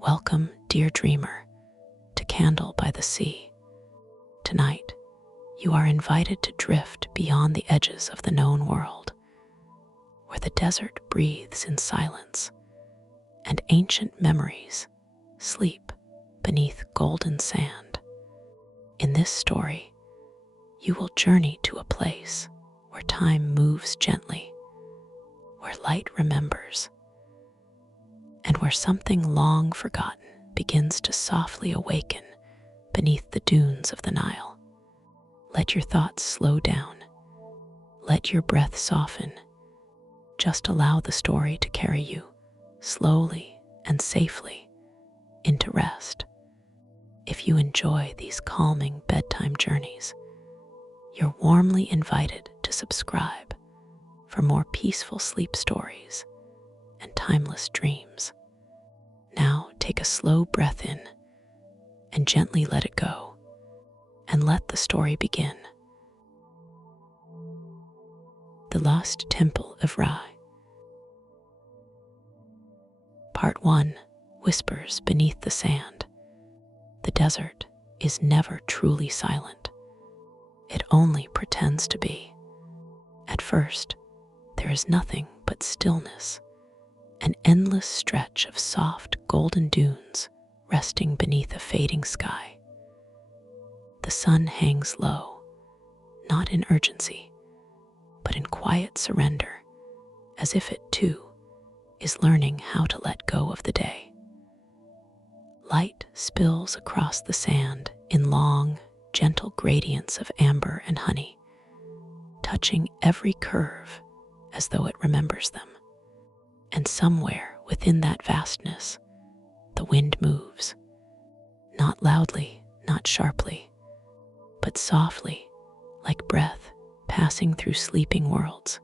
Welcome, dear dreamer, to Candle by the Sea. Tonight, you are invited to drift beyond the edges of the known world, where the desert breathes in silence and ancient memories sleep beneath golden sand. In this story, you will journey to a place where time moves gently, where light remembers, and where something long forgotten begins to softly awaken beneath the dunes of the Nile. Let your thoughts slow down. Let your breath soften. Just allow the story to carry you slowly and safely into rest. If you enjoy these calming bedtime journeys, you're warmly invited to subscribe for more peaceful sleep stories and timeless dreams. Now take a slow breath in and gently let it go, and let the story begin. The Lost Temple of Ra. Part 1. Whispers beneath the sand. The desert is never truly silent. It only pretends to be. At first, there is nothing but stillness, an endless stretch of soft golden dunes resting beneath a fading sky. The sun hangs low, not in urgency, but in quiet surrender, as if it too is learning how to let go of the day. Light spills across the sand in long, gentle gradients of amber and honey, touching every curve as though it remembers them. And somewhere within that vastness, the wind moves, not loudly, not sharply, but softly, like breath passing through sleeping worlds.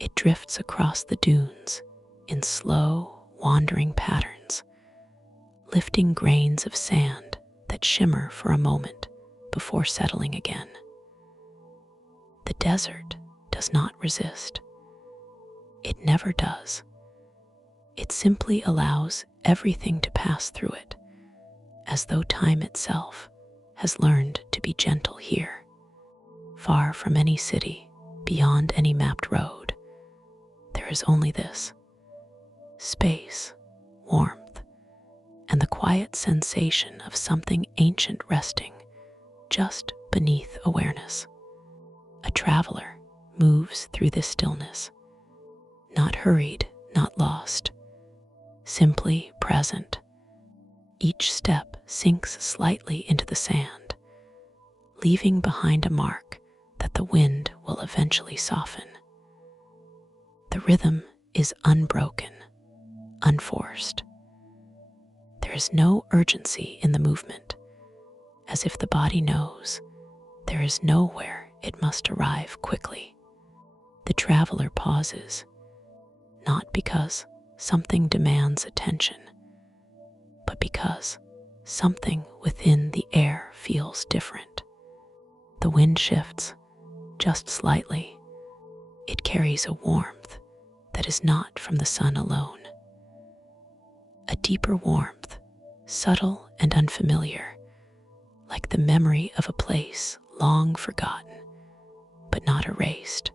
It drifts across the dunes in slow, wandering patterns, lifting grains of sand that shimmer for a moment before settling again. The desert does not resist. It never does. It simply allows everything to pass through it, as though time itself has learned to be gentle here. Far from any city, beyond any mapped road, there is only this: space, warmth, and the quiet sensation of something ancient resting just beneath awareness. A traveler moves through this stillness, not hurried, not lost, simply present. Each step sinks slightly into the sand, leaving behind a mark that the wind will eventually soften. The rhythm is unbroken, unforced. There is no urgency in the movement, as if the body knows there is nowhere it must arrive quickly. The traveler pauses, not because something demands attention, but because something within the air feels different. The wind shifts just slightly. It carries a warmth that is not from the sun alone. A deeper warmth, subtle and unfamiliar, like the memory of a place long forgotten, but not erased.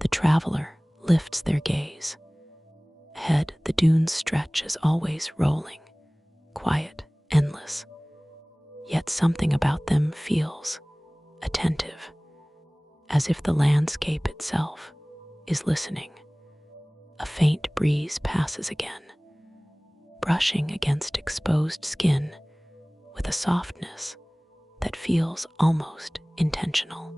The traveler lifts their gaze. Ahead, the dunes stretch as always, rolling, quiet, endless. Yet something about them feels attentive, as if the landscape itself is listening. A faint breeze passes again, brushing against exposed skin with a softness that feels almost intentional.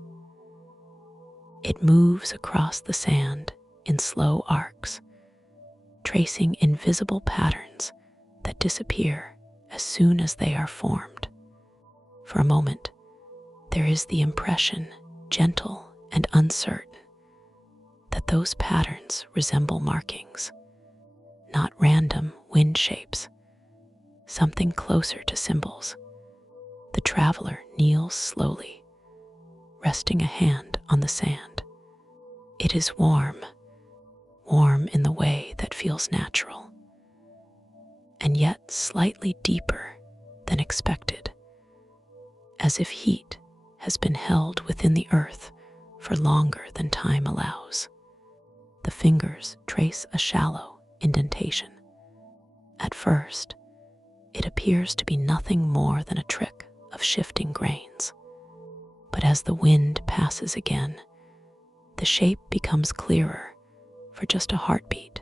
It moves across the sand in slow arcs, tracing invisible patterns that disappear as soon as they are formed. For a moment, there is the impression, gentle and uncertain, that those patterns resemble markings, not random wind shapes, something closer to symbols. The traveler kneels slowly, resting a hand on the sand. It is warm in the way that feels natural, and yet slightly deeper than expected, as if heat has been held within the earth for longer than time allows. The fingers trace a shallow indentation. At first, it appears to be nothing more than a trick of shifting grains. But as the wind passes again, the shape becomes clearer for just a heartbeat,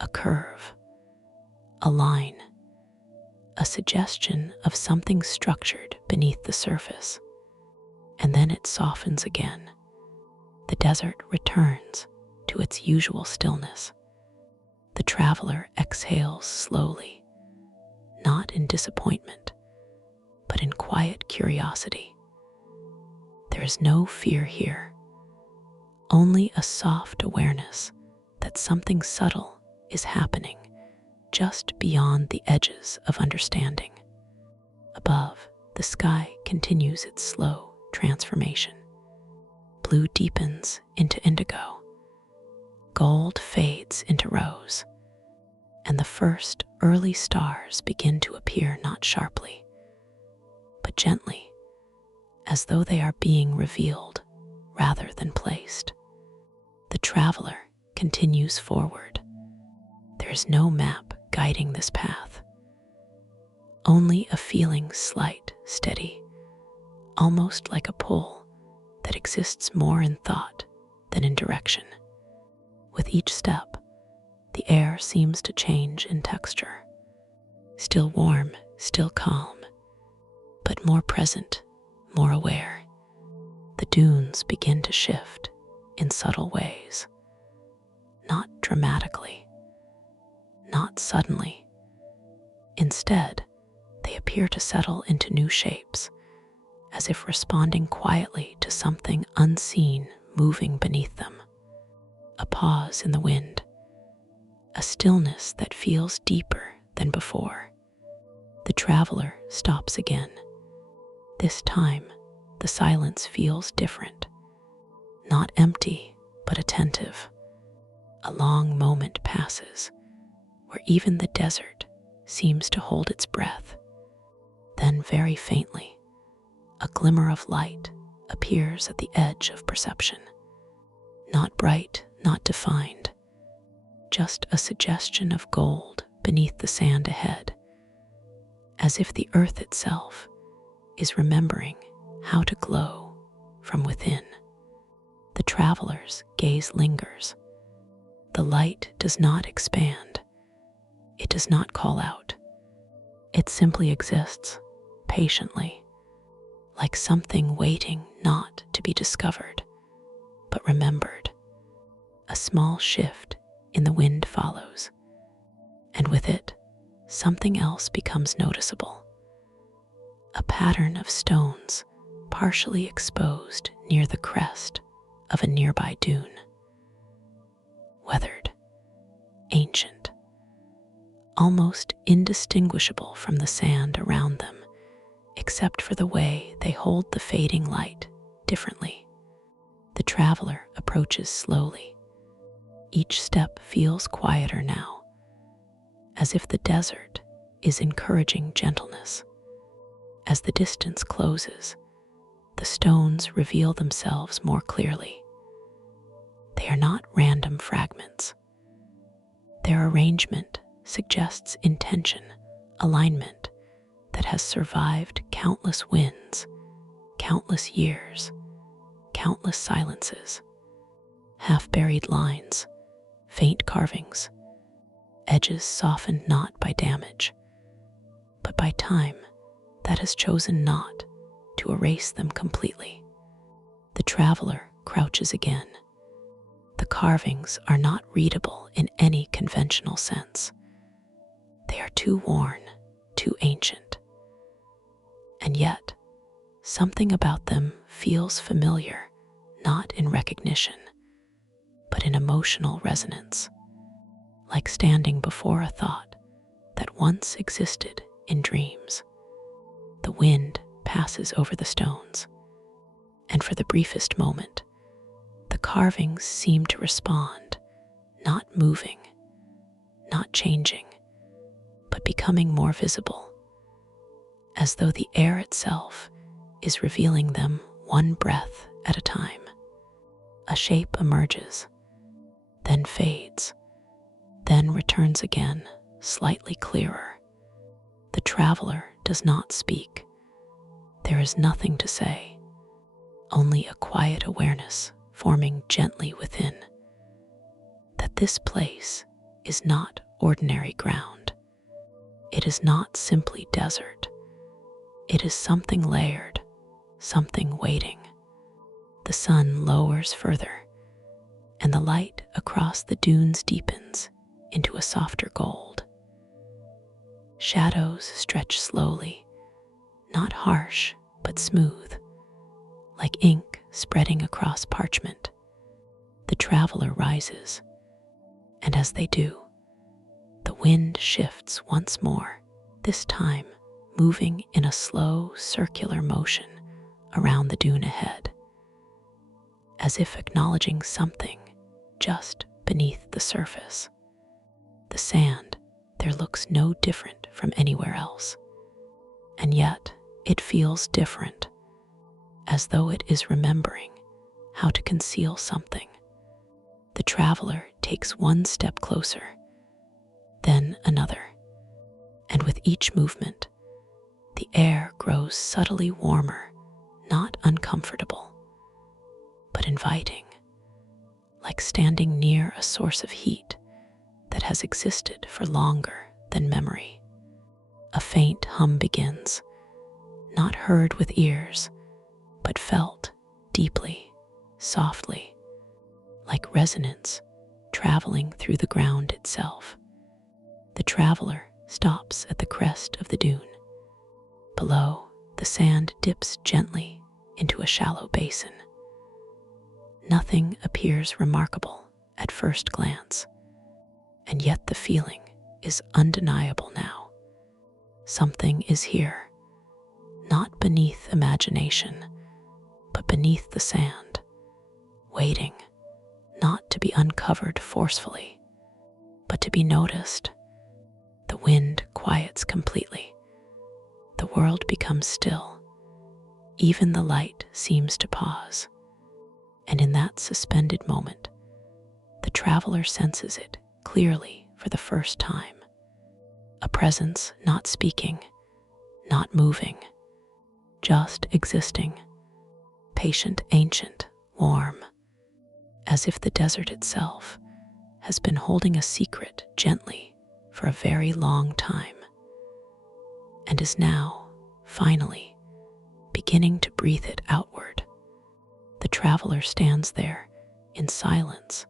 a curve, a line, a suggestion of something structured beneath the surface. And then it softens again. The desert returns to its usual stillness. The traveler exhales slowly, not in disappointment, but in quiet curiosity. There is no fear here, only a soft awareness that something subtle is happening just beyond the edges of understanding. Above, the sky continues its slow transformation. Blue deepens into indigo, gold fades into rose, and the first early stars begin to appear not sharply, but gently, as though they are being revealed rather than placed. The traveler continues forward. There is no map guiding this path, only a feeling slight, steady, almost like a pull that exists more in thought than in direction. With each step, the air seems to change in texture, still warm, still calm, but more present, more aware. The dunes begin to shift in subtle ways, not dramatically, not suddenly. Instead, they appear to settle into new shapes, as if responding quietly to something unseen moving beneath them. A pause in the wind, a stillness that feels deeper than before. The traveler stops again. This time, the silence feels different, not empty, but attentive. A long moment passes, where even the desert seems to hold its breath. Then, very faintly, a glimmer of light appears at the edge of perception. Not bright, not defined, just a suggestion of gold beneath the sand ahead, as if the earth itself is remembering how to glow from within. The traveler's gaze lingers. The light does not expand. It does not call out. It simply exists, patiently, like something waiting not to be discovered, but remembered. A small shift in the wind follows, and with it, something else becomes noticeable. A pattern of stones partially exposed near the crest of a nearby dune. Weathered, ancient, almost indistinguishable from the sand around them, except for the way they hold the fading light differently. The traveler approaches slowly. Each step feels quieter now, as if the desert is encouraging gentleness. As the distance closes, the stones reveal themselves more clearly. They are not random fragments. Their arrangement suggests intention, alignment that has survived countless winds, countless years, countless silences. Half-buried lines, faint carvings, edges softened not by damage, but by time that has chosen not to erase them completely. The traveler crouches again. The carvings are not readable in any conventional sense. They are too worn, too ancient. And yet, something about them feels familiar, not in recognition, but in emotional resonance, like standing before a thought that once existed in dreams. The wind passes over the stones, and for the briefest moment, the carvings seem to respond, not moving, not changing, but becoming more visible, as though the air itself is revealing them one breath at a time. A shape emerges, then fades, then returns again, slightly clearer. The traveler does not speak. There is nothing to say, only a quiet awareness forming gently within that this place is not ordinary ground. It is not simply desert. It is something layered, something waiting. The sun lowers further, and the light across the dunes deepens into a softer gold. Shadows stretch slowly, not harsh, but smooth, like ink spreading across parchment. The traveler rises, and as they do, the wind shifts once more, this time moving in a slow circular motion around the dune ahead, as if acknowledging something just beneath the surface. The sand there looks no different from anywhere else, and yet it feels different, as though it is remembering how to conceal something. The traveler takes one step closer, then another, and with each movement, the air grows subtly warmer, not uncomfortable, but inviting, like standing near a source of heat that has existed for longer than memory. A faint hum begins, not heard with ears, but felt deeply, softly, like resonance traveling through the ground itself. The traveler stops at the crest of the dune. Below, the sand dips gently into a shallow basin. Nothing appears remarkable at first glance, and yet the feeling is undeniable now. Something is here, not beneath imagination, but beneath the sand, waiting, not to be uncovered forcefully, but to be noticed. The wind quiets completely. The world becomes still. Even the light seems to pause. And in that suspended moment, the traveler senses it clearly for the first time. A presence not speaking, not moving, just existing, patient, ancient, warm, as if the desert itself has been holding a secret gently for a very long time, and is now, finally, beginning to breathe it outward. The traveler stands there in silence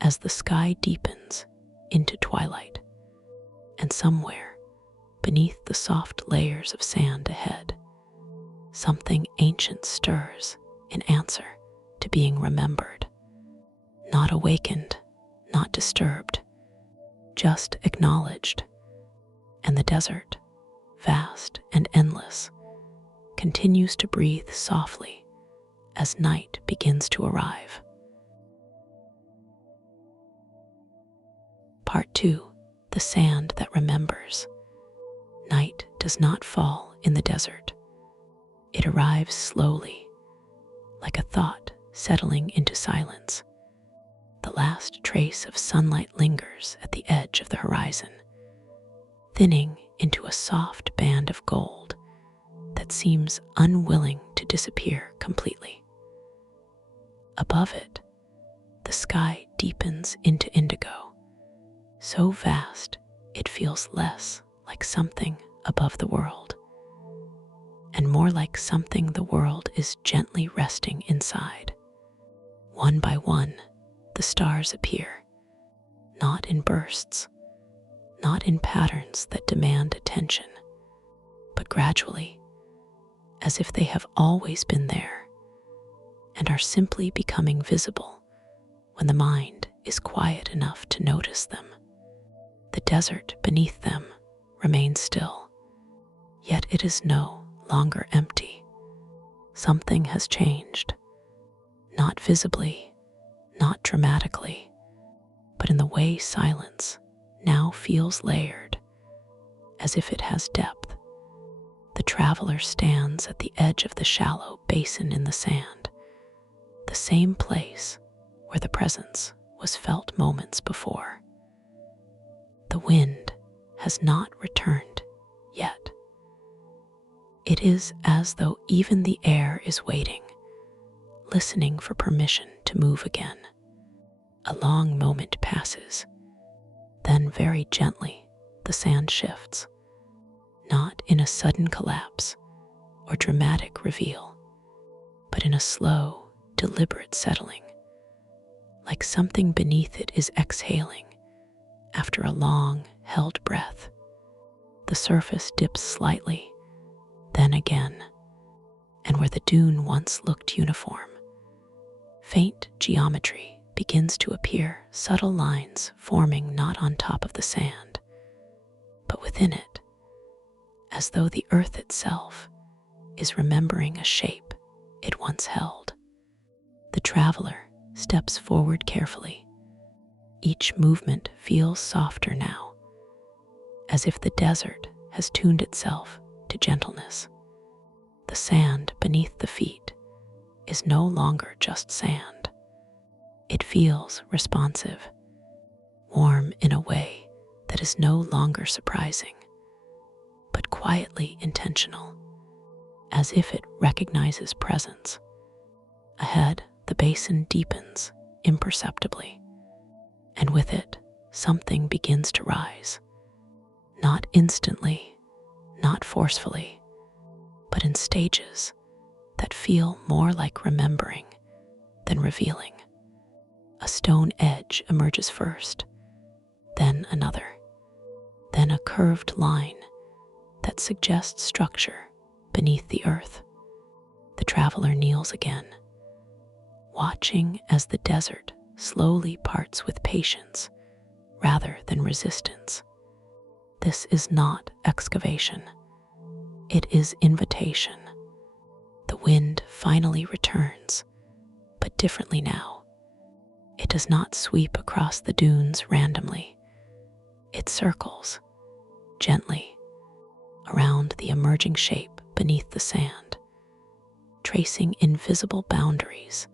as the sky deepens into twilight, and somewhere beneath the soft layers of sand ahead, something ancient stirs in answer to being remembered. Not awakened, not disturbed, just acknowledged. And the desert, vast and endless, continues to breathe softly as night begins to arrive. Part 2. The sand that remembers. Night does not fall in the desert. It arrives slowly, like a thought settling into silence. The last trace of sunlight lingers at the edge of the horizon, thinning into a soft band of gold that seems unwilling to disappear completely. Above it, the sky deepens into indigo, so vast it feels less like something above the world, and more like something the world is gently resting inside. One by one, the stars appear, not in bursts, not in patterns that demand attention, but gradually, as if they have always been there, and are simply becoming visible when the mind is quiet enough to notice them. The desert beneath them remains still, yet it is no longer empty. Something has changed, not visibly, not dramatically, but in the way silence now feels layered, as if it has depth. The traveler stands at the edge of the shallow basin in the sand, the same place where the presence was felt moments before. The wind has not returned yet. It is as though even the air is waiting, listening for permission to move again. A long moment passes. Then very gently, the sand shifts, not in a sudden collapse or dramatic reveal, but in a slow, deliberate settling, like something beneath it is exhaling after a long, held breath. The surface dips slightly, then again, and where the dune once looked uniform, faint geometry begins to appear, subtle lines forming not on top of the sand, but within it, as though the earth itself is remembering a shape it once held. The traveler steps forward carefully. Each movement feels softer now, as if the desert has tuned itself to gentleness. The sand beneath the feet is no longer just sand. It feels responsive, warm in a way that is no longer surprising, but quietly intentional, as if it recognizes presence. Ahead, the basin deepens imperceptibly, and with it, something begins to rise. Not instantly, not forcefully, but in stages that feel more like remembering than revealing. A stone edge emerges first, then another, then a curved line that suggests structure beneath the earth. The traveler kneels again, watching as the desert slowly parts with patience rather than resistance. This is not excavation. It is invitation. The wind finally returns, but differently now. It does not sweep across the dunes randomly. It circles, gently, around the emerging shape beneath the sand, tracing invisible boundaries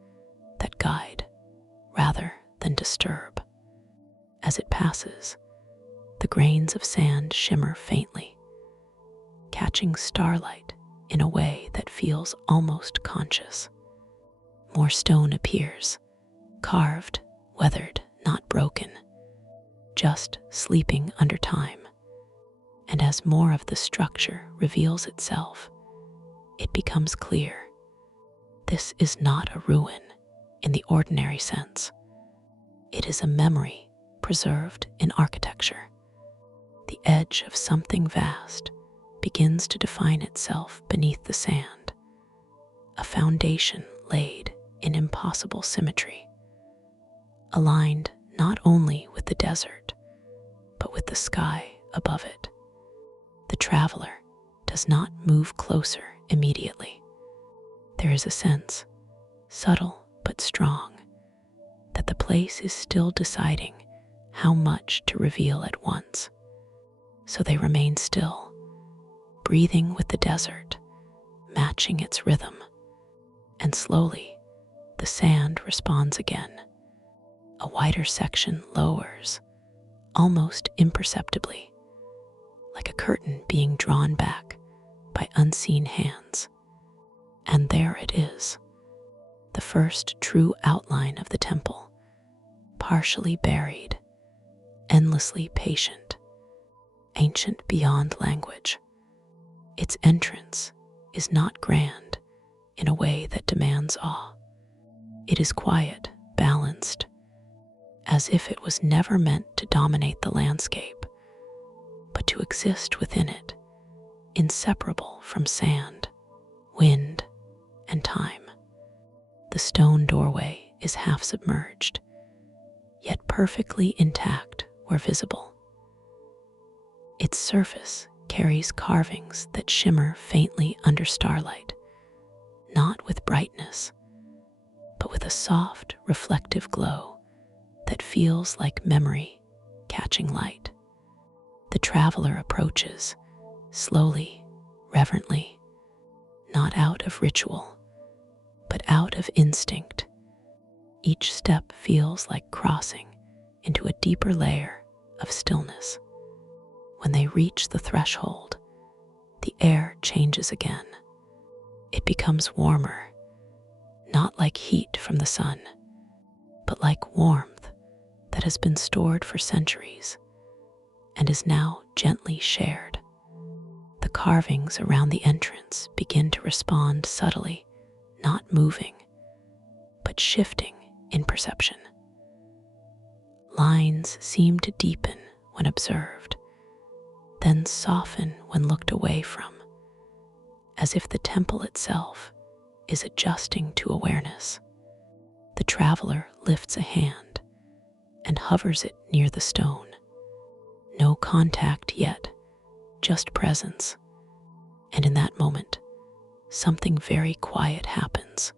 that guide rather than disturb. As it passes, the grains of sand shimmer faintly, catching starlight in a way that feels almost conscious. More stone appears, carved, weathered, not broken, just sleeping under time. And as more of the structure reveals itself, it becomes clear. This is not a ruin in the ordinary sense. It is a memory preserved in architecture. The edge of something vast begins to define itself beneath the sand, a foundation laid in impossible symmetry, aligned not only with the desert, but with the sky above it. The traveler does not move closer immediately. There is a sense, subtle but strong, that the place is still deciding how much to reveal at once. So they remain still, breathing with the desert, matching its rhythm, and slowly the sand responds again. A wider section lowers, almost imperceptibly, like a curtain being drawn back by unseen hands. And there it is, the first true outline of the temple, partially buried, endlessly patient, ancient beyond language. Its entrance is not grand in a way that demands awe. It is quiet, balanced, as if it was never meant to dominate the landscape, but to exist within it, inseparable from sand, wind, and time. The stone doorway is half submerged, yet perfectly intact where visible. Its surface carries carvings that shimmer faintly under starlight, not with brightness, but with a soft, reflective glow that feels like memory catching light. The traveler approaches, slowly, reverently, not out of ritual, but out of instinct. Each step feels like crossing into a deeper layer of stillness. When they reach the threshold, the air changes again. It becomes warmer, not like heat from the sun, but like warmth that has been stored for centuries and is now gently shared. The carvings around the entrance begin to respond subtly, not moving, but shifting in perception. Lines seem to deepen when observed, then soften when looked away from, as if the temple itself is adjusting to awareness. The traveler lifts a hand and hovers it near the stone. No contact yet, just presence. And in that moment, something very quiet happens.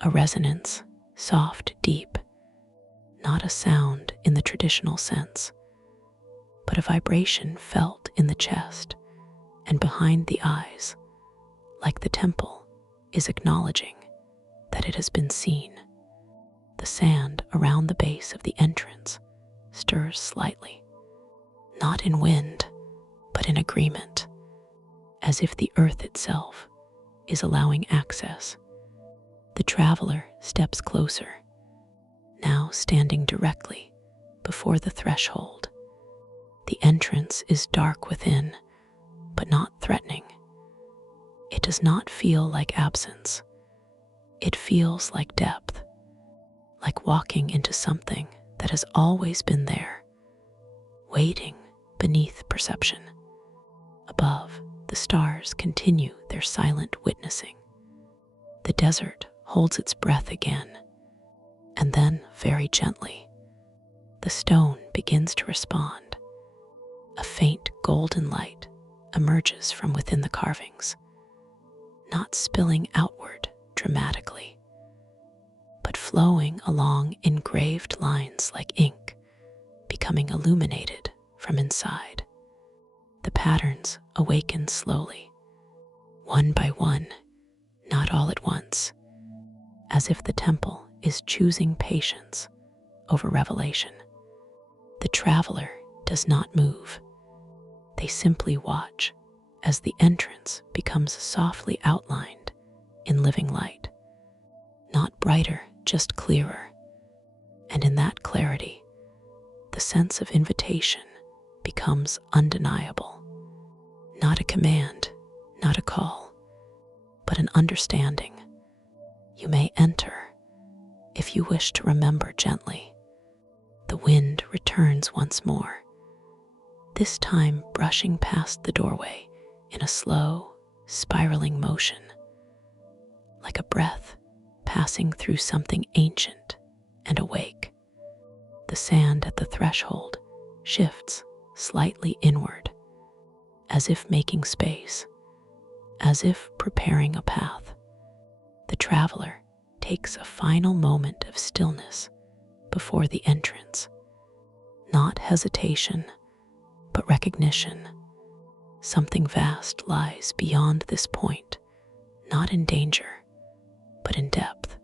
A resonance, soft, deep, not a sound in the traditional sense, but a vibration felt in the chest and behind the eyes, like the temple is acknowledging that it has been seen. The sand around the base of the entrance stirs slightly, not in wind, but in agreement, as if the earth itself is allowing access. The traveler steps closer, now standing directly before the threshold. The entrance is dark within, but not threatening. It does not feel like absence. It feels like depth, like walking into something that has always been there, waiting beneath perception. Above, the stars continue their silent witnessing. The desert holds its breath again, and then, very gently, the stone begins to respond. A faint golden light emerges from within the carvings, not spilling outward dramatically, but flowing along engraved lines like ink, becoming illuminated from inside. The patterns awaken slowly, one by one, not all at once, as if the temple is choosing patience over revelation. The traveler does not move. They simply watch as the entrance becomes softly outlined in living light, not brighter, just clearer. And in that clarity, the sense of invitation becomes undeniable. Not a command, not a call, but an understanding. You may enter if you wish to remember gently. The wind returns once more, this time brushing past the doorway in a slow, spiraling motion, like a breath passing through something ancient and awake. The sand at the threshold shifts slightly inward, as if making space, as if preparing a path. The traveler takes a final moment of stillness before the entrance. Not hesitation, but recognition. Something vast lies beyond this point, not in danger, but in depth,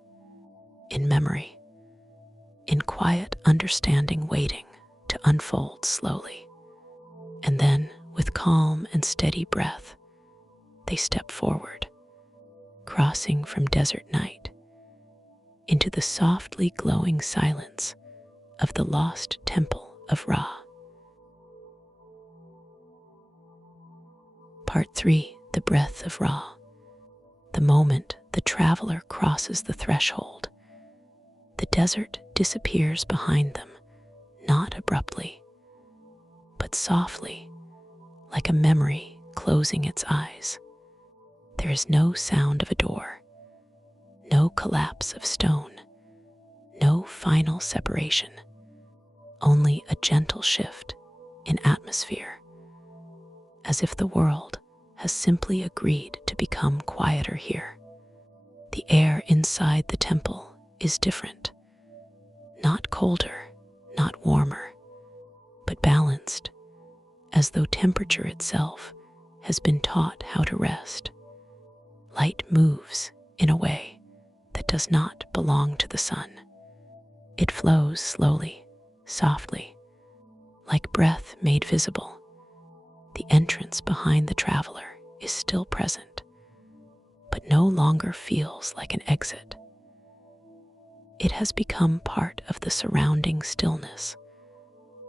in memory, in quiet understanding waiting to unfold slowly. And then, with calm and steady breath, they step forward, crossing from desert night into the softly glowing silence of the lost temple of Ra. Part 3. The Breath of Ra. The moment the traveler crosses the threshold, the desert disappears behind them, not abruptly, but softly, like a memory closing its eyes. There is no sound of a door, no collapse of stone, no final separation, only a gentle shift in atmosphere, as if the world has simply agreed to become quieter here. The air inside the temple is different, not colder, not warmer, but balanced, as though temperature itself has been taught how to rest. Light moves in a way that does not belong to the sun. It flows slowly, softly, like breath made visible. The entrance behind the traveler is still present, but no longer feels like an exit. It has become part of the surrounding stillness,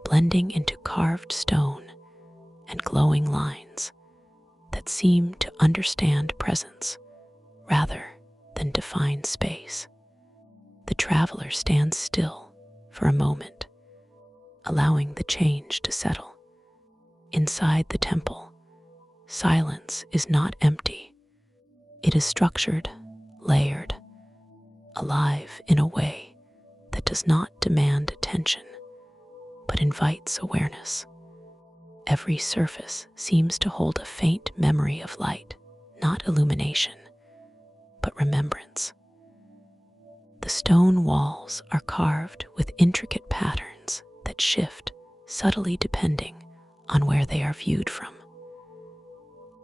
blending into carved stone and glowing lines that seem to understand presence rather than define space. The traveler stands still for a moment, allowing the change to settle. Inside the temple, silence is not empty. It is structured, layered, alive in a way that does not demand attention, but invites awareness. Every surface seems to hold a faint memory of light, not illumination, but remembrance. The stone walls are carved with intricate patterns that shift subtly depending on where they are viewed from.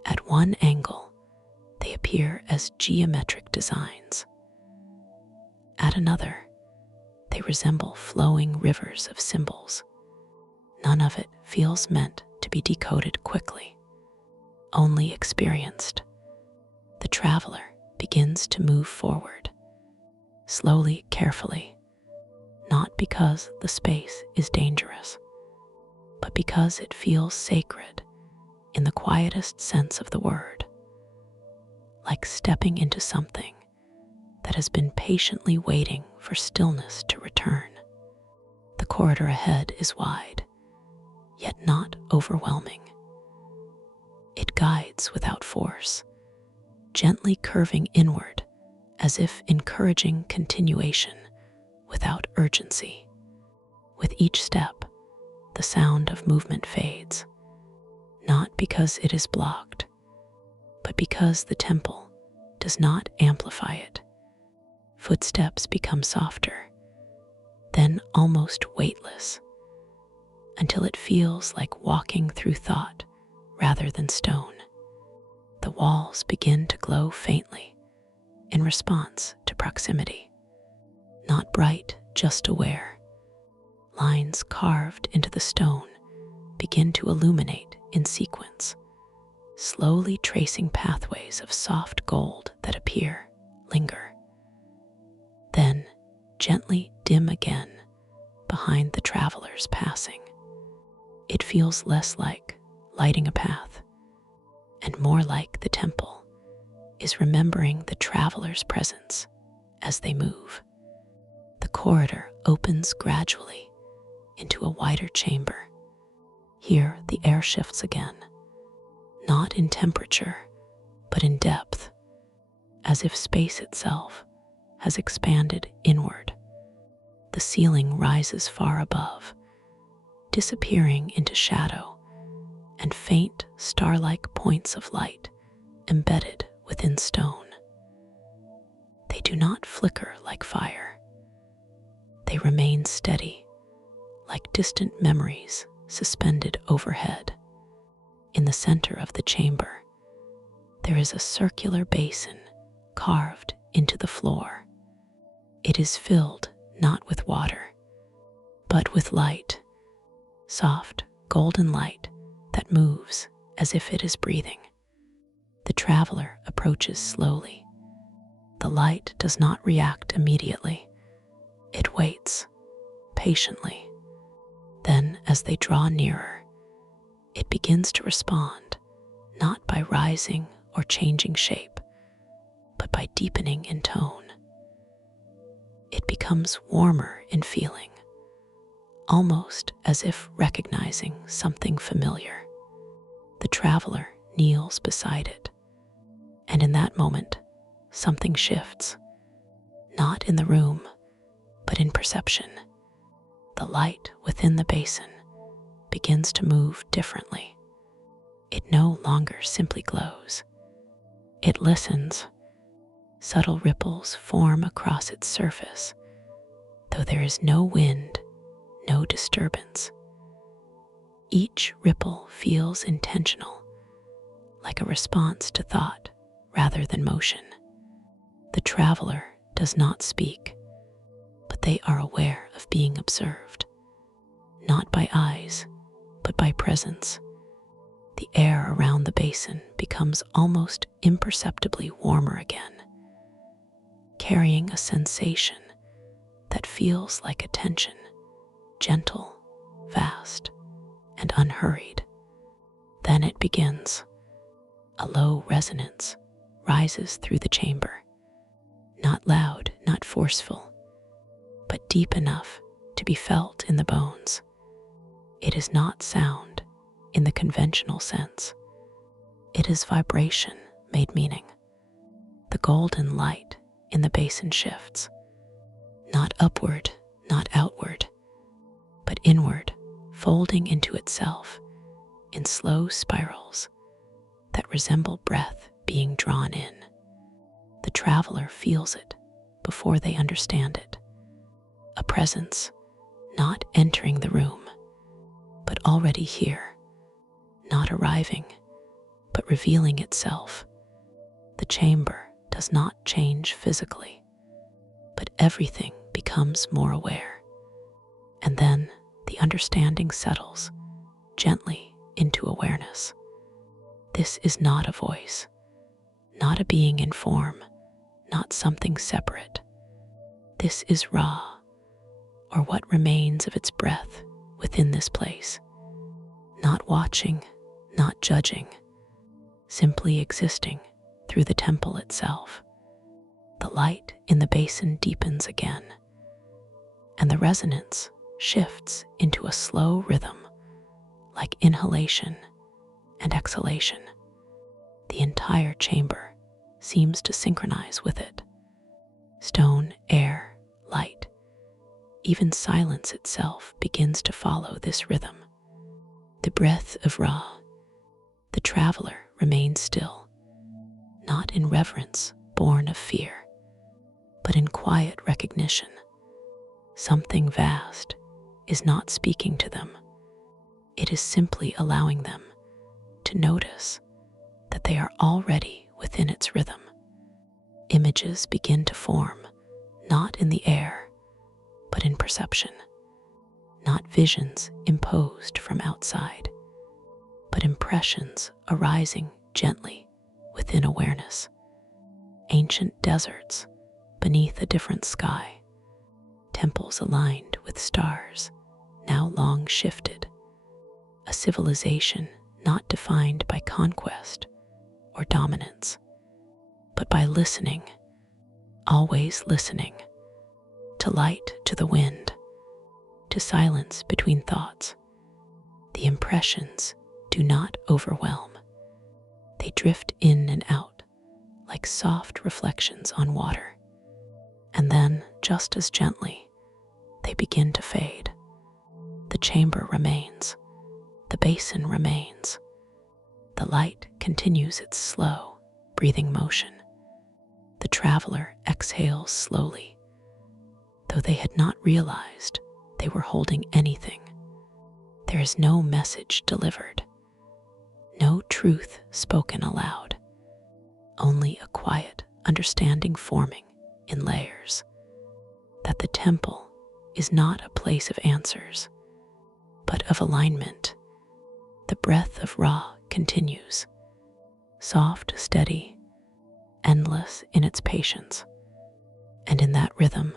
At one angle, they appear as geometric designs. At another, they resemble flowing rivers of symbols. None of it feels meant to be decoded quickly, only experienced. The traveler begins to move forward, slowly, carefully, not because the space is dangerous, but because it feels sacred in the quietest sense of the word, like stepping into something that has been patiently waiting for stillness to return. The corridor ahead is wide, yet not overwhelming. It guides without force, gently curving inward as if encouraging continuation without urgency. With each step, the sound of movement fades, not because it is blocked, but because the temple does not amplify it. Footsteps become softer, then almost weightless, until it feels like walking through thought rather than stone. The walls begin to glow faintly in response to proximity. Not bright, just aware. Lines carved into the stone begin to illuminate in sequence, slowly tracing pathways of soft gold that appear, linger, then gently dim again behind the traveler's passing. It feels less like lighting a path and more like the temple is remembering the traveler's presence as they move. The corridor opens gradually into a wider chamber. Here the air shifts again, not in temperature, but in depth, as if space itself has expanded inward. The ceiling rises far above, disappearing into shadow and faint star-like points of light embedded within stone. They do not flicker like fire. They remain steady, like distant memories suspended overhead. In the center of the chamber, there is a circular basin carved into the floor. It is filled not with water, but with light, soft, golden light that moves as if it is breathing. The traveler approaches slowly. The light does not react immediately. It waits, patiently. Then, as they draw nearer, it begins to respond, not by rising or changing shape, but by deepening in tone. It becomes warmer in feeling, almost as if recognizing something familiar. The traveler kneels beside it, and in that moment, something shifts, not in the room, but in perception. The light within the basin begins to move differently. It no longer simply glows. It listens. Subtle ripples form across its surface, though there is no wind, no disturbance. Each ripple feels intentional, like a response to thought rather than motion. The traveler does not speak, but they are aware of being observed, not by eyes, but by presence. The air around the basin becomes almost imperceptibly warmer again, carrying a sensation that feels like attention, gentle, vast, and unhurried. Then it begins. A low resonance rises through the chamber, not loud, not forceful, but deep enough to be felt in the bones. It is not sound in the conventional sense. It is vibration made meaning. The golden light in the basin shifts, not upward, not outward, but inward, folding into itself in slow spirals that resemble breath being drawn in. The traveler feels it before they understand it. A presence not entering the room, but already here, not arriving, but revealing itself. The chamber does not change physically, but everything becomes more aware. And then the understanding settles gently into awareness. This is not a voice, not a being in form, not something separate. This is Ra, or what remains of its breath within this place. Not watching, not judging, simply existing through the temple itself. The light in the basin deepens again, and the resonance shifts into a slow rhythm, like inhalation and exhalation. The entire chamber seems to synchronize with it. Stone, air, light, even silence itself begins to follow this rhythm. The breath of Ra. The traveler remains still, not in reverence born of fear, but in quiet recognition. Something vast is not speaking to them. It is simply allowing them to notice that they are already within its rhythm. Images begin to form, not in the air, but in perception. Not visions imposed from outside, but impressions arising gently within awareness. Ancient deserts beneath a different sky, temples aligned with stars, now long shifted. A civilization not defined by conquest or dominance, but by listening, always listening, to light, to the wind, to silence between thoughts. The impressions do not overwhelm. They drift in and out like soft reflections on water. And then, just as gently, they begin to fade. The chamber remains. The basin remains. The light continues its slow, breathing motion. The traveler exhales slowly, though they had not realized they were holding anything. There is no message delivered, no truth spoken aloud, only a quiet understanding forming in layers. That the temple is not a place of answers, but of alignment. The breath of Ra continues, soft, steady, endless in its patience. And in that rhythm,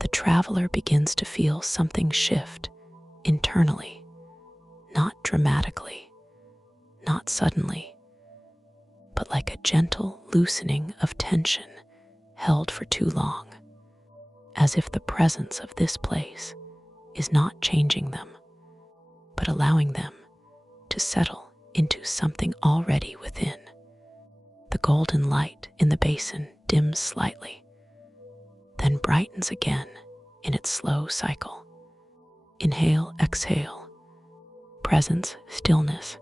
the traveler begins to feel something shift internally, not dramatically, not suddenly, but like a gentle loosening of tension held for too long, as if the presence of this place is not changing them, but allowing them to settle into something already within. The golden light in the basin dims slightly, then brightens again in its slow cycle. Inhale, exhale, presence, stillness.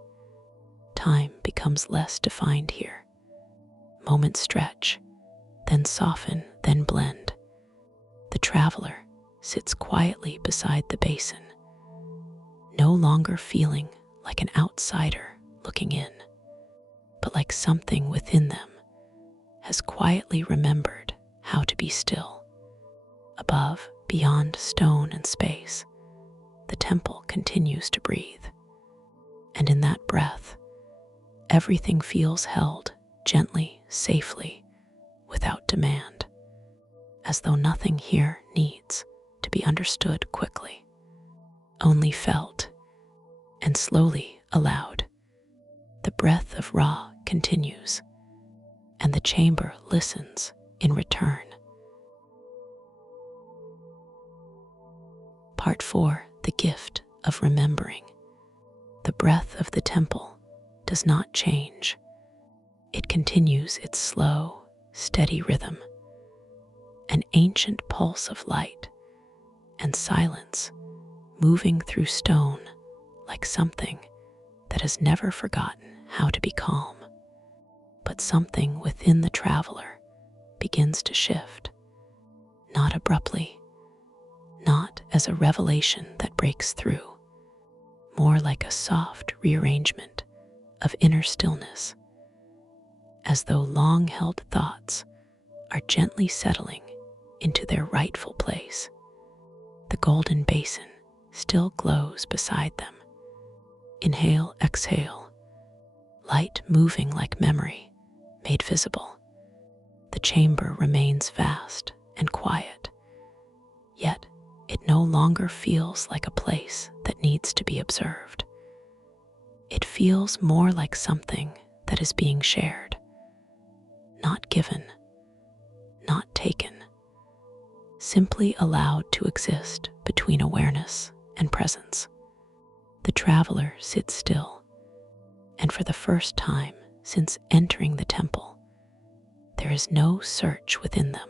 Time becomes less defined here. Moments stretch, then soften, then blend. The traveler sits quietly beside the basin, no longer feeling like an outsider looking in, but like something within them has quietly remembered how to be still. Above, beyond stone and space, the temple continues to breathe. And in that breath, everything feels held gently, safely, without demand, as though nothing here needs to be understood quickly, only felt and slowly allowed. The breath of Ra continues, and the chamber listens in return. Part 4. The gift of remembering. The breath of the temple does not change. It continues its slow, steady rhythm, an ancient pulse of light and silence moving through stone like something that has never forgotten how to be calm. But something within the traveler begins to shift, not abruptly, not as a revelation that breaks through, more like a soft rearrangement of inner stillness, as though long-held thoughts are gently settling into their rightful place. The golden basin still glows beside them. Inhale, exhale, light moving like memory made visible. The chamber remains vast and quiet, yet it no longer feels like a place that needs to be observed. It feels more like something that is being shared, not given, not taken, simply allowed to exist between awareness and presence. The traveler sits still, and for the first time since entering the temple, there is no search within them,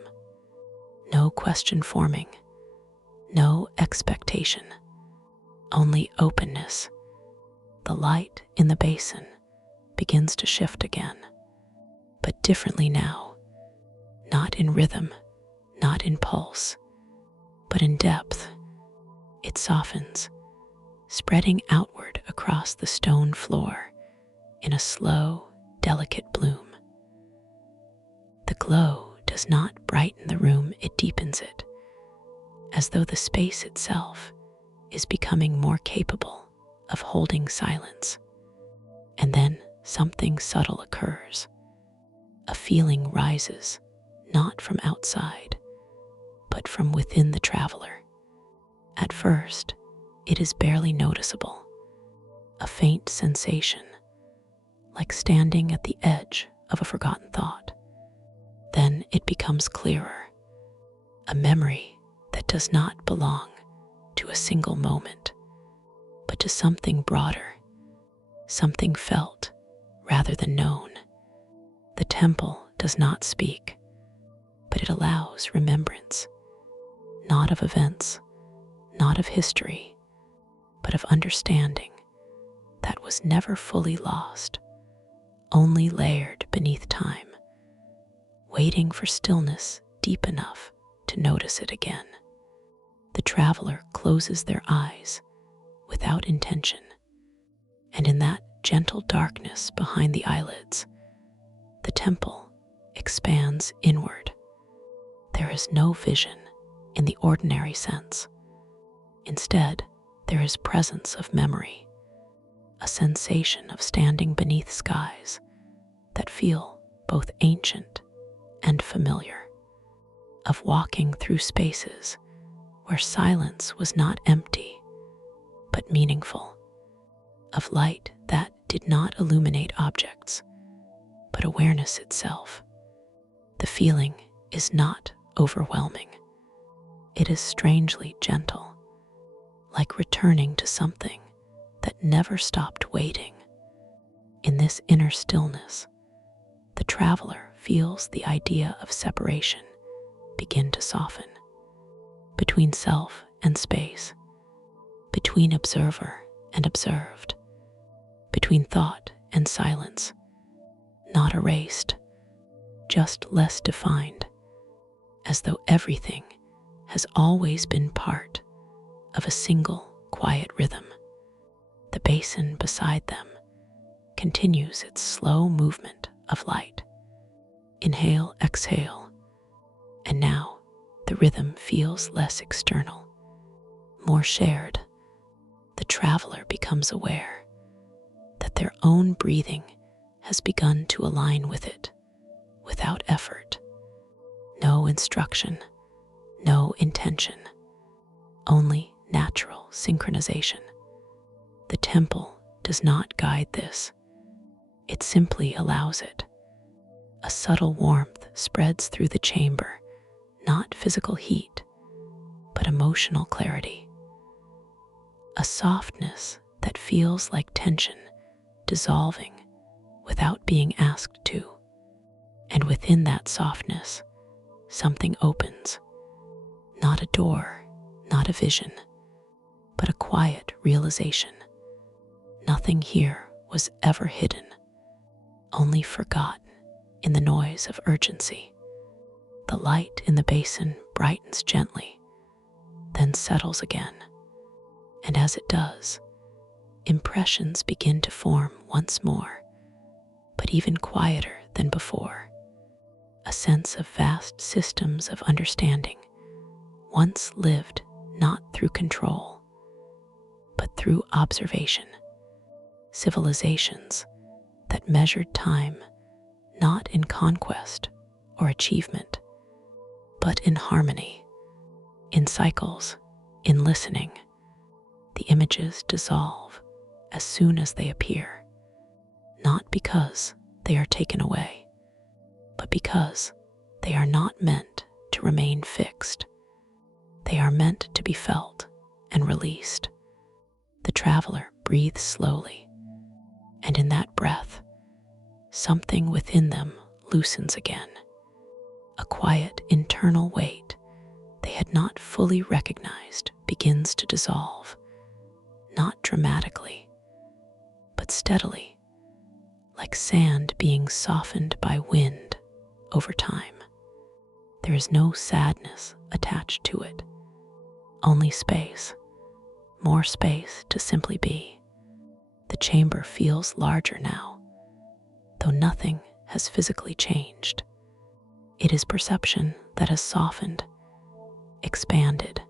no question forming, no expectation, only openness. The light in the basin begins to shift again, but differently now, not in rhythm, not in pulse, but in depth. It softens, spreading outward across the stone floor in a slow, delicate bloom. The glow does not brighten the room, it deepens it, as though the space itself is becoming more capable of holding silence. And then something subtle occurs. A feeling rises, not from outside, but from within the traveler. At first, it is barely noticeable, a faint sensation, like standing at the edge of a forgotten thought. Then it becomes clearer, a memory that does not belong to a single moment, but to something broader, something felt rather than known. The temple does not speak, but it allows remembrance, not of events, not of history, but of understanding that was never fully lost, only layered beneath time, waiting for stillness deep enough to notice it again. The traveler closes their eyes without intention, and in that gentle darkness behind the eyelids, the temple expands inward. There is no vision in the ordinary sense. Instead, there is presence of memory, a sensation of standing beneath skies that feel both ancient and familiar, of walking through spaces where silence was not empty, but meaningful, of light that did not illuminate objects, but awareness itself. The feeling is not overwhelming. It is strangely gentle, like returning to something that never stopped waiting. In this inner stillness, the traveler feels the idea of separation begin to soften, between self and space, between observer and observed, between thought and silence, not erased, just less defined, as though everything has always been part of a single quiet rhythm. The basin beside them continues its slow movement of light. Inhale, exhale, and now the rhythm feels less external, more shared. The traveler becomes aware that their own breathing has begun to align with it without effort. No instruction, no intention, only natural synchronization. The temple does not guide this, it simply allows it. A subtle warmth spreads through the chamber, not physical heat, but emotional clarity. A softness that feels like tension dissolving without being asked to. And within that softness, something opens. Not a door, not a vision, but a quiet realization. Nothing here was ever hidden, only forgotten in the noise of urgency. The light in the basin brightens gently, then settles again. And as it does, impressions begin to form once more, but even quieter than before. A sense of vast systems of understanding, once lived not through control, but through observation. Civilizations that measured time not in conquest or achievement, but in harmony, in cycles, in listening. The images dissolve as soon as they appear, not because they are taken away, but because they are not meant to remain fixed. They are meant to be felt and released. The traveler breathes slowly, and in that breath, something within them loosens again. A quiet internal weight they had not fully recognized begins to dissolve, not dramatically, but steadily, like sand being softened by wind over time. There is no sadness attached to it, only space, more space to simply be. The chamber feels larger now, though nothing has physically changed. It is perception that has softened, expanded.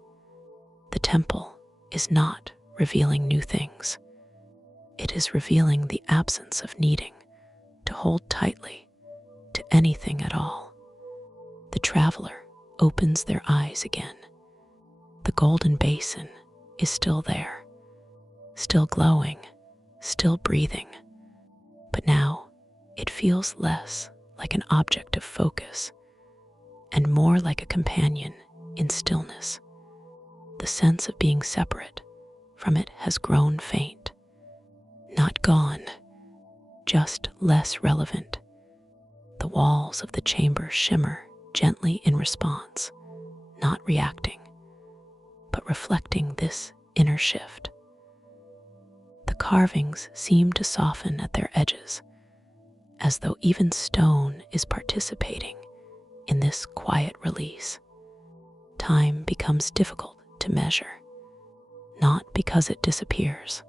The temple is not revealing new things. It is revealing the absence of needing to hold tightly to anything at all. The traveler opens their eyes again. The golden basin is still there, still glowing, still breathing, but now it feels less like an object of focus and more like a companion in stillness. The sense of being separate from it has grown faint, not gone, just less relevant. The walls of the chamber shimmer gently in response, not reacting, but reflecting this inner shift. The carvings seem to soften at their edges, as though even stone is participating in this quiet release. Time becomes difficult to measure, not because it disappears,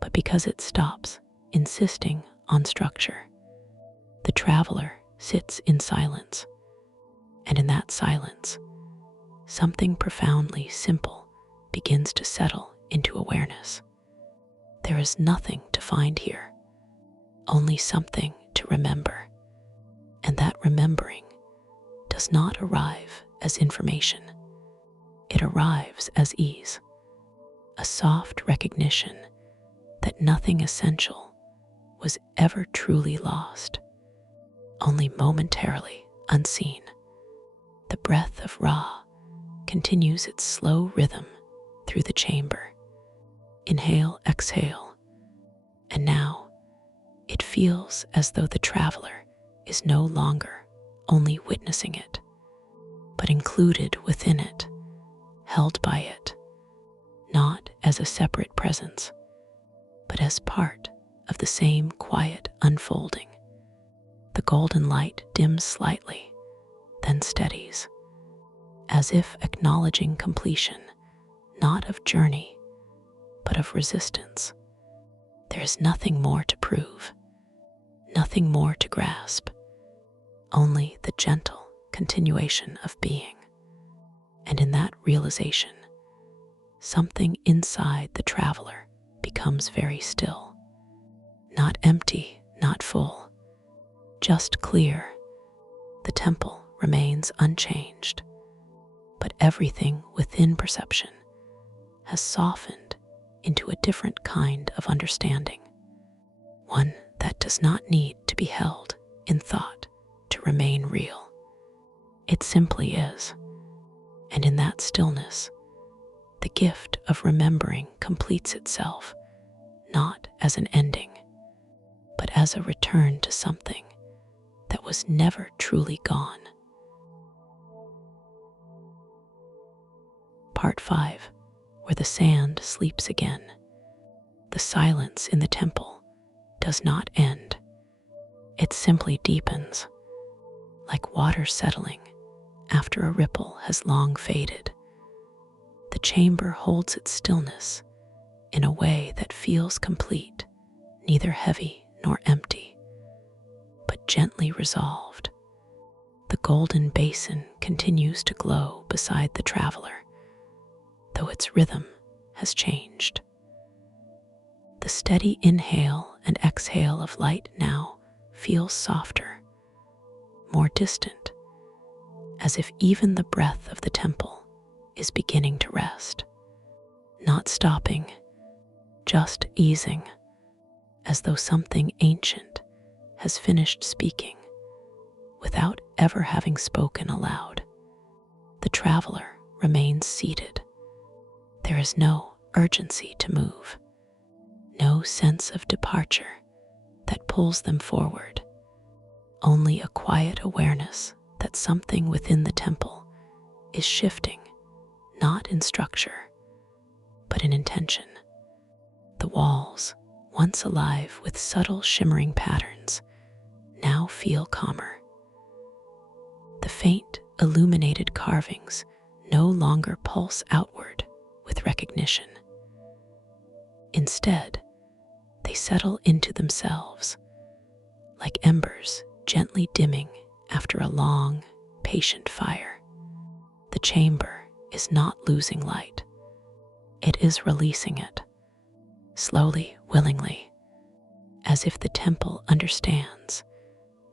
but because it stops insisting on structure. The traveler sits in silence, and in that silence, something profoundly simple begins to settle into awareness. There is nothing to find here, only something to remember, and that remembering does not arrive as information. It arrives as ease, a soft recognition that nothing essential was ever truly lost, only momentarily unseen. The breath of Ra continues its slow rhythm through the chamber. Inhale, exhale, and now it feels as though the traveler is no longer only witnessing it, but included within it, held by it, not as a separate presence, but as part of the same quiet unfolding. The golden light dims slightly, then steadies, as if acknowledging completion, not of journey, but of resistance. There is nothing more to prove, nothing more to grasp, only the gentle continuation of being. And in that realization, something inside the traveler becomes very still. Not empty, not full, just clear. The temple remains unchanged, but everything within perception has softened into a different kind of understanding, one that does not need to be held in thought to remain real. It simply is. And in that stillness, the gift of remembering completes itself, not as an ending, but as a return to something that was never truly gone. Part 5, where the sand sleeps again. The silence in the temple does not end. It simply deepens, like water settling after a ripple has long faded. The chamber holds its stillness in a way that feels complete, neither heavy nor empty, but gently resolved. The golden basin continues to glow beside the traveler, though its rhythm has changed. The steady inhale and exhale of light now feels softer, more distant, as if even the breath of the temple is beginning to rest, not stopping, just easing, as though something ancient has finished speaking without ever having spoken aloud. The traveler remains seated. There is no urgency to move, no sense of departure that pulls them forward, only a quiet awareness that something within the temple is shifting, not in structure, but in intention. The walls, once alive with subtle shimmering patterns, now feel calmer. The faint, illuminated carvings no longer pulse outward with recognition. Instead, they settle into themselves, like embers gently dimming after a long, patient fire. The chamber is not losing light. It is releasing it, slowly, willingly, as if the temple understands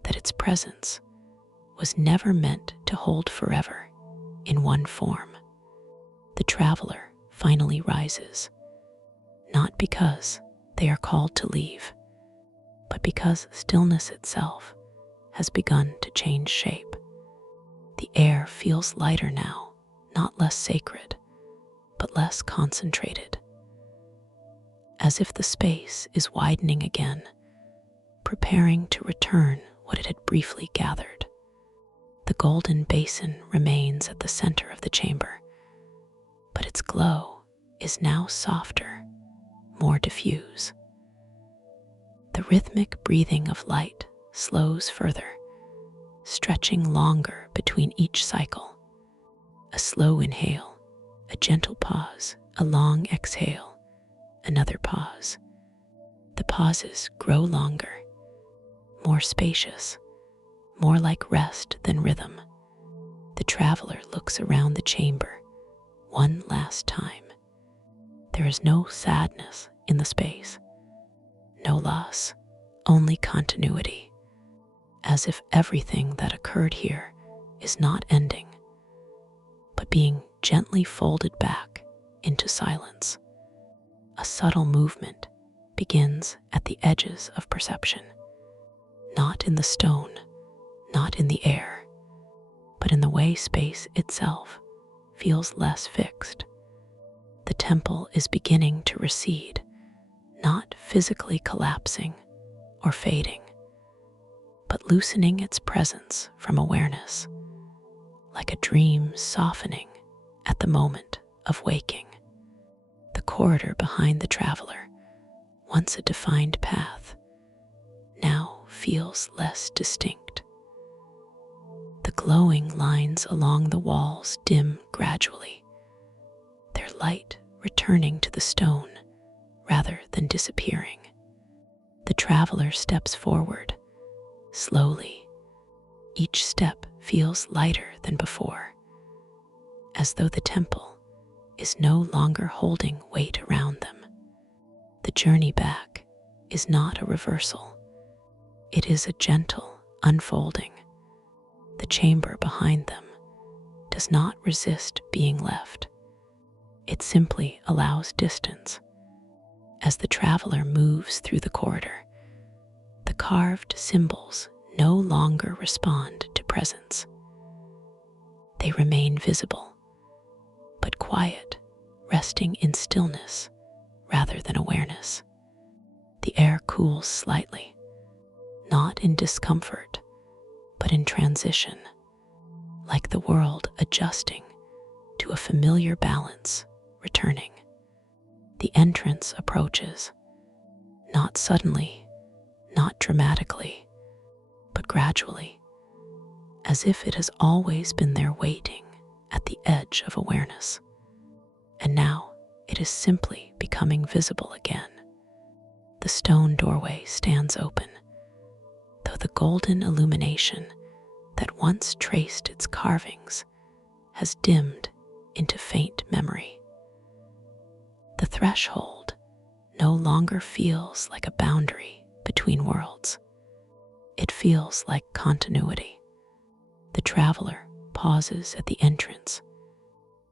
that its presence was never meant to hold forever in one form. The traveler finally rises, not because they are called to leave, but because stillness itself has begun to change shape. The air feels lighter now, not less sacred, but less concentrated, as if the space is widening again, preparing to return what it had briefly gathered. The golden basin remains at the center of the chamber, but its glow is now softer, more diffuse. The rhythmic breathing of light slows further, stretching longer between each cycle. A slow inhale, a gentle pause, a long exhale, another pause. The pauses grow longer, more spacious, more like rest than rhythm. The traveler looks around the chamber one last time. There is no sadness in the space, no loss, only continuity, as if everything that occurred here is not ending, but being gently folded back into silence. A subtle movement begins at the edges of perception, not in the stone, not in the air, but in the way space itself feels less fixed. The temple is beginning to recede, not physically collapsing or fading, but loosening its presence from awareness, like a dream softening at the moment of waking. The corridor behind the traveler, once a defined path, now feels less distinct. The glowing lines along the walls dim gradually, their light returning to the stone rather than disappearing. traveler steps forward, slowly. Each step feels lighter than before, as though the temple is no longer holding weight around them. The journey back is not a reversal. It is a gentle unfolding. The chamber behind them does not resist being left. It simply allows distance. As the traveler moves through the corridor, the carved symbols no longer respond to presence. They remain visible, but quiet, resting in stillness rather than awareness. The air cools slightly, not in discomfort, but in transition, like the world adjusting to a familiar balance, returning. The entrance approaches, not suddenly, not dramatically, but gradually, as if it has always been there waiting at the edge of awareness. And now it is simply becoming visible again. The stone doorway stands open, though the golden illumination that once traced its carvings has dimmed into faint memory. The threshold no longer feels like a boundary between worlds. It feels like continuity. The traveler pauses at the entrance.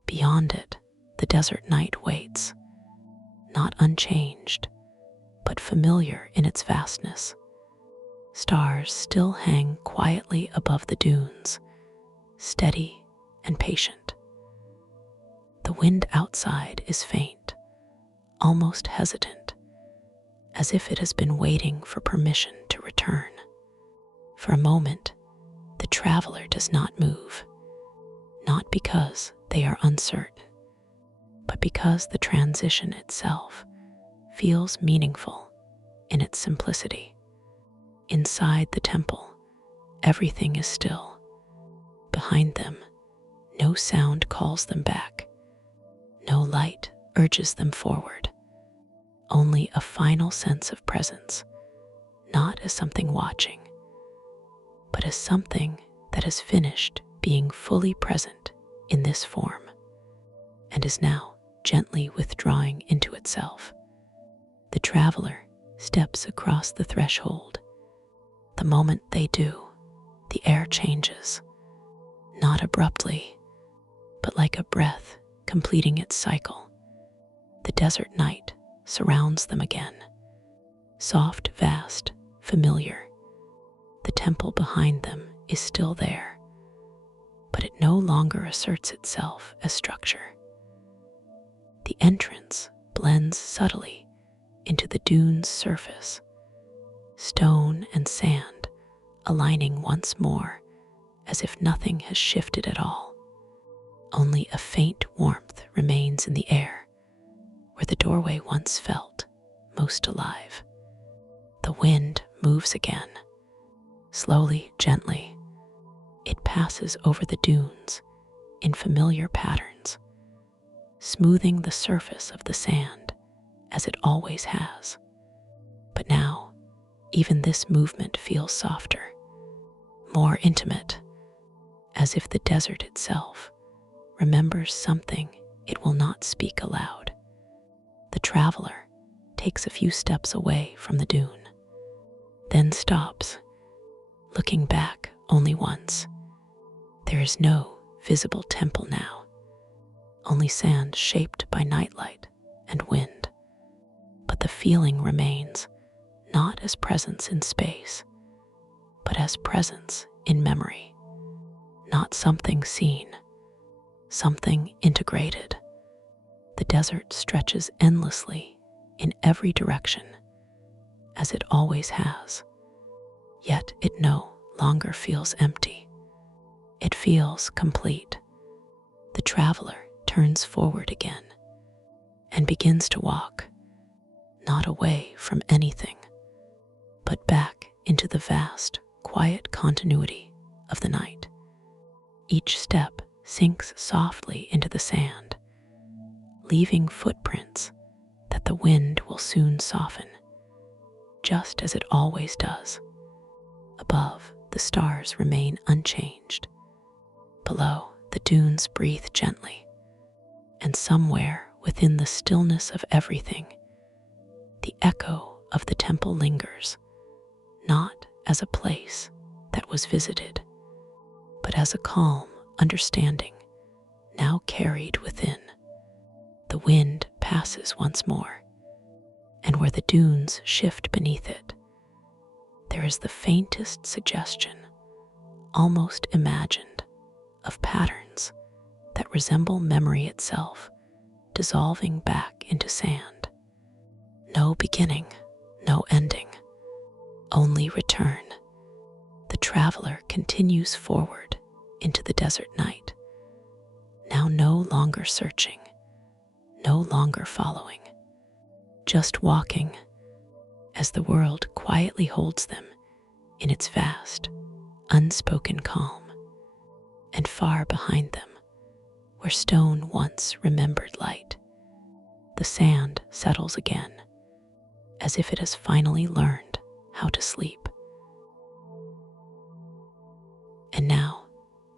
Beyond it, the desert night waits, not unchanged, but familiar in its vastness. Stars still hang quietly above the dunes, steady and patient. The wind outside is faint, almost hesitant, as if it has been waiting for permission to return. For a moment, the traveler does not move, not because they are uncertain, but because the transition itself feels meaningful in its simplicity. Inside the temple, everything is still. Behind them, no sound calls them back. No light urges them forward. Only a final sense of presence, not as something watching, but as something that has finished being fully present in this form and is now gently withdrawing into itself. The traveler steps across the threshold. The moment they do, the air changes, not abruptly, but like a breath completing its cycle. The desert night surrounds them again, soft, vast, familiar. The temple behind them is still there, but it no longer asserts itself as structure. The entrance blends subtly into the dune's surface, stone and sand aligning once more as if nothing has shifted at all. Only a faint warmth remains in the air where the doorway once felt most alive. The wind moves again, slowly, gently. It passes over the dunes in familiar patterns, smoothing the surface of the sand as it always has. But now, even this movement feels softer, more intimate, as if the desert itself remembers something it will not speak aloud. The traveler takes a few steps away from the dune, then stops, looking back only once. There is no visible temple now, only sand shaped by nightlight and wind. But the feeling remains, not as presence in space, but as presence in memory. Not something seen, something integrated. The desert stretches endlessly in every direction, as it always has. Yet it no longer feels empty. It feels complete. The traveler turns forward again and begins to walk, not away from anything, but back into the vast, quiet continuity of the night. Each step sinks softly into the sand, leaving footprints that the wind will soon soften. just as it always does. Above, the stars remain unchanged. Below, the dunes breathe gently. And somewhere within the stillness of everything, the echo of the temple lingers, not as a place that was visited, but as a calm understanding now carried within. The wind passes once more, and where the dunes shift beneath it, there is the faintest suggestion, almost imagined, of patterns that resemble memory itself dissolving back into sand. No beginning, no ending, only return. The traveler continues forward into the desert night, now no longer searching, no longer following, just walking as the world quietly holds them in its vast, unspoken calm. And far behind them, where stone once remembered light, the sand settles again, as if it has finally learned how to sleep. And now,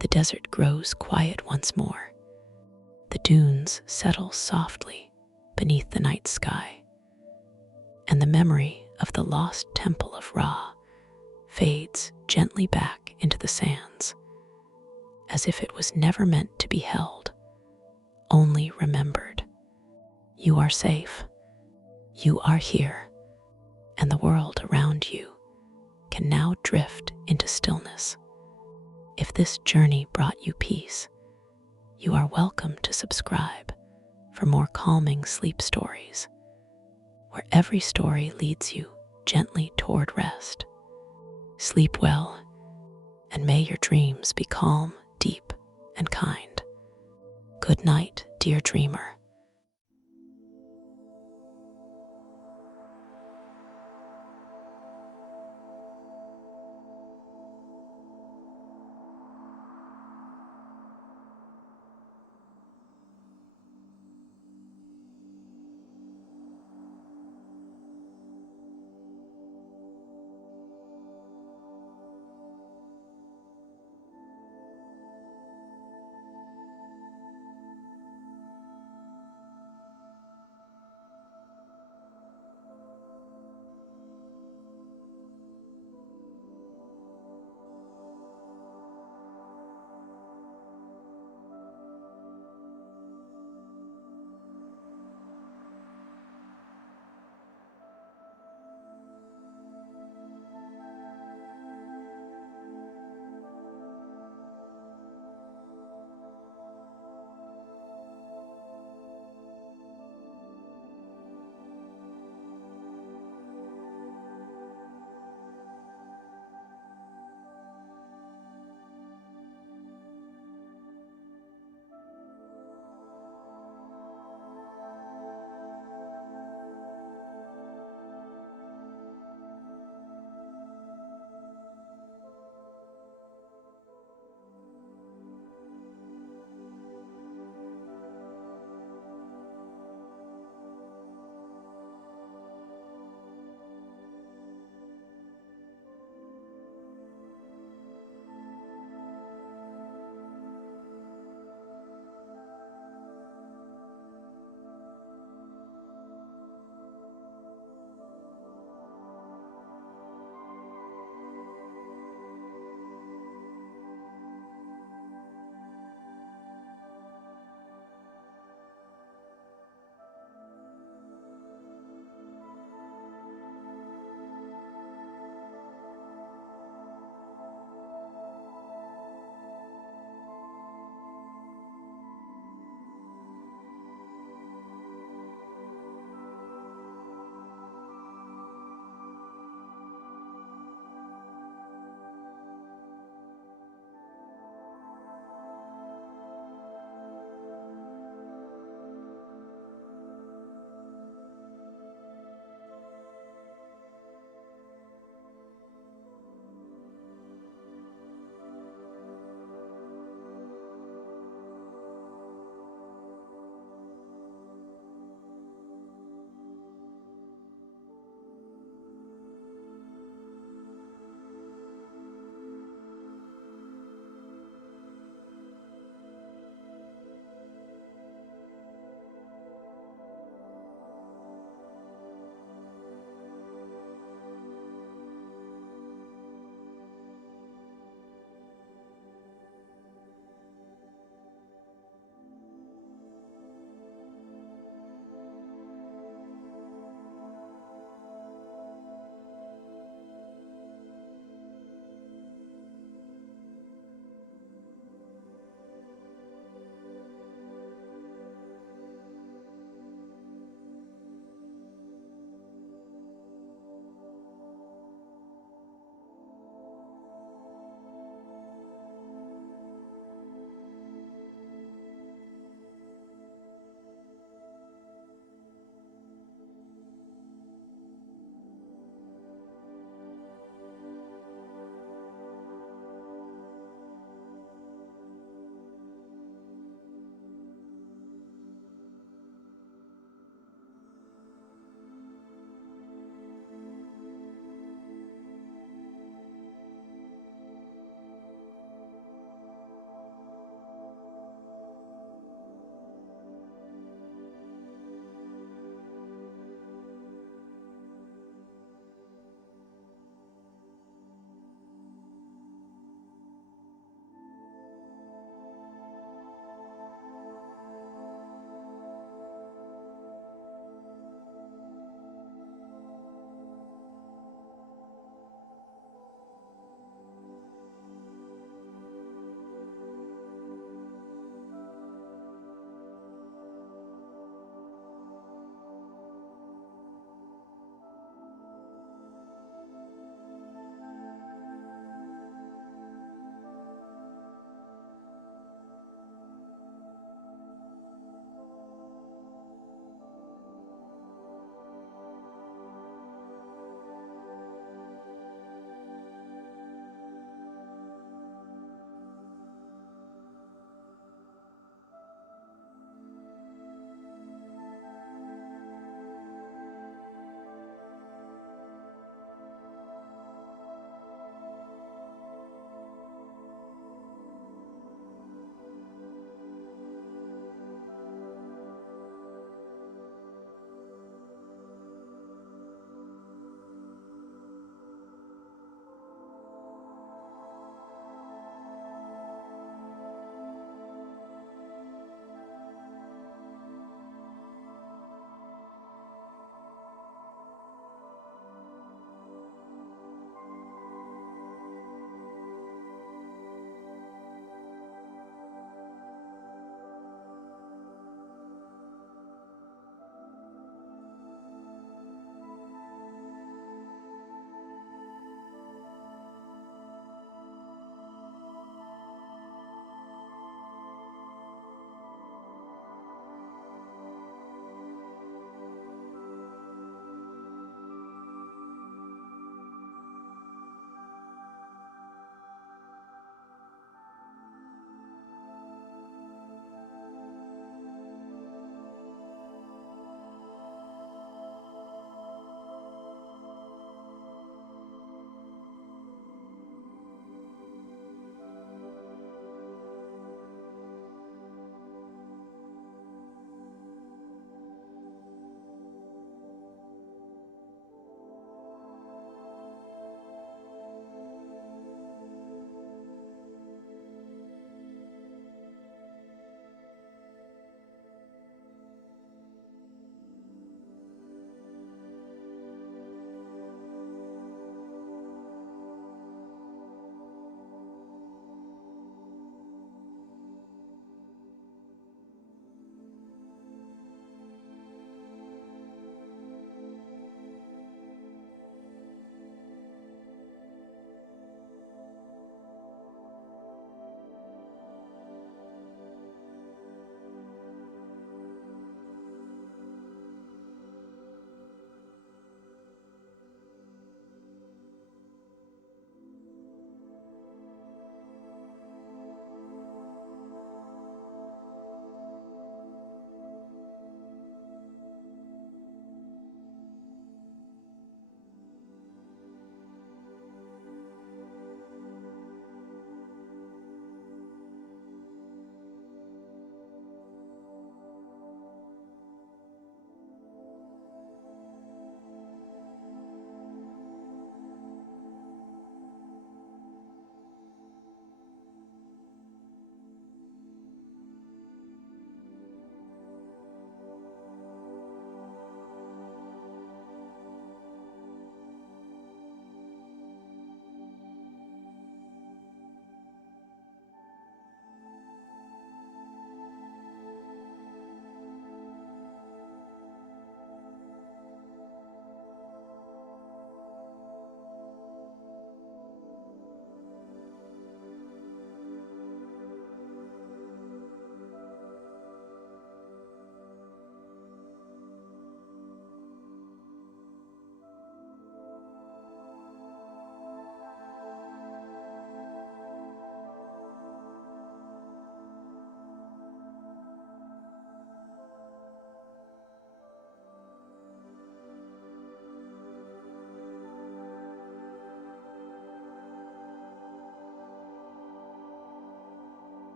the desert grows quiet once more. The dunes settle softly beneath the night sky, and the memory of the lost temple of Ra fades gently back into the sands, as if it was never meant to be held, only remembered. You are safe. You are here, and the world around you can now drift into stillness. If this journey brought you peace, you are welcome to subscribe for more calming sleep stories, where every story leads you gently toward rest. Sleep well, and may your dreams be calm, deep, and kind. Good night, dear dreamer.